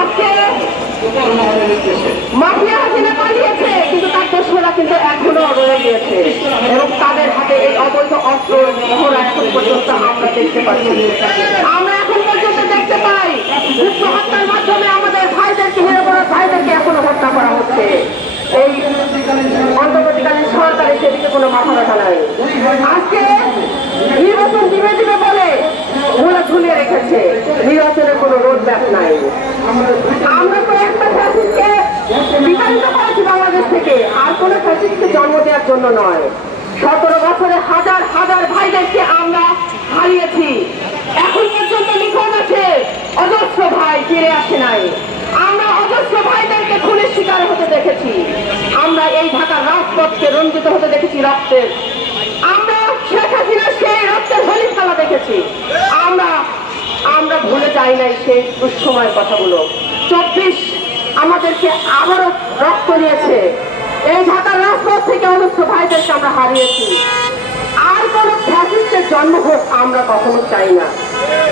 আজকে মাফিয়া হাসিনা পালিয়েছে, কিন্তু তার দোষরা কিন্তু এখনও রয়ে গিয়েছে। এবং তাদের হাতে এই অবৈধ অস্ত্র এখন পর্যন্ত আমরা দেখতে পাচ্ছি। আমরা এখন পর্যন্ত দেখতে পাই, গুপ্ত হত্যার মাধ্যমে আমাদের ভাইদেরকে, মেরে পড়া ভাইদেরকে এখনও হত্যা করা হচ্ছে। এই অন্তর্বর্তীকালীন সরকারের সেদিকে কোনো মাথা ব্যথা নাই। আজকে কোনো রোড ম্যাপ নাই। আমরা তো একটা ফ্যাসিস্টকে বিতাড়িত করেছি বাংলাদেশ থেকে, আর কোন ফ্যাসিস্টকে জন্ম দেওয়ার জন্য নয়। সতেরো বছরে হাজার হাজার ভাইদেরকে আমরা হারিয়েছি। এখন পর্যন্ত নিখোঁজ আছে। অজস্র ভাই ফিরে আসে নাই। আমরা অজস্র ভাইদেরকে খুনের শিকার হতে দেখেছি। আমরা এই ঢাকার রাজপথকে রঞ্জিত হতে দেখেছি রক্তের আমরা শেখ হাসিনা সেই রক্তের হোলি খেলা দেখেছি আমরা আমরা ভুলে যাই নাই সেই দুঃসময়ের কথাগুলো। চব্বিশ আমাদেরকে আবারও রক্ত দিয়েছে। এই ঢাকার রাজপথ থেকে অজস্র ভাইদেরকে আমরা হারিয়েছি। আর কোন ফ্যাসিস্টের জন্ম হোক আমরা কখনো চাই না।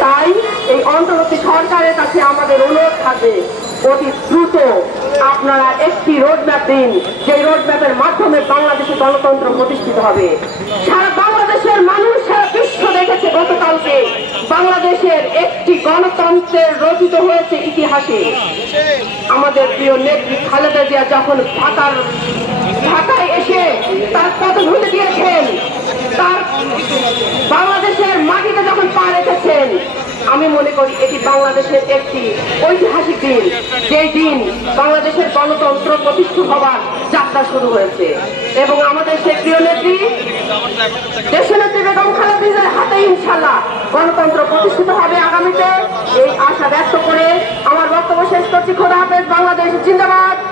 তাই এই অন্তর্বর্তী সরকারের কাছে আমাদের অনুরোধ থাকবে, অতি দ্রুত আপনারা একটি রোডম্যাপ দিন যে রোডম্যাপের মাধ্যমে বাংলাদেশে গণতন্ত্র প্রতিষ্ঠিত হবে। সারা বাংলাদেশের মানুষ সারা বিশ্ব দেখেছে গতকালকে বাংলাদেশের একটি গণতন্ত্রের রচিত হয়েছে ইতিহাসে। আমাদের প্রিয় নেত্রী খালেদা জিয়া যখন ঢাকার, ঢাকায় এসে তার পথ ভুলে দিয়েছেন তার বাংলাদেশের মাটিতে যখন পা রেখেছেন, আমি মনে করি এটি বাংলাদেশের একটি ঐতিহাসিক দিন। যেই দিন বাংলাদেশের গণতন্ত্র প্রতিষ্ঠিত হবার যাত্রা শুরু হয়েছে। এবং আমাদের সেই প্রিয় নেত্রী, দেশনেত্রী বেগম খালেদার হাতে ইনশাল্লাহ গণতন্ত্র প্রতিষ্ঠিত হবে। ব্যক্ত করে আমার বক্তব্য শেষ করছি। খোদা হাফেজ বাংলাদেশ জিন্দাবাদ।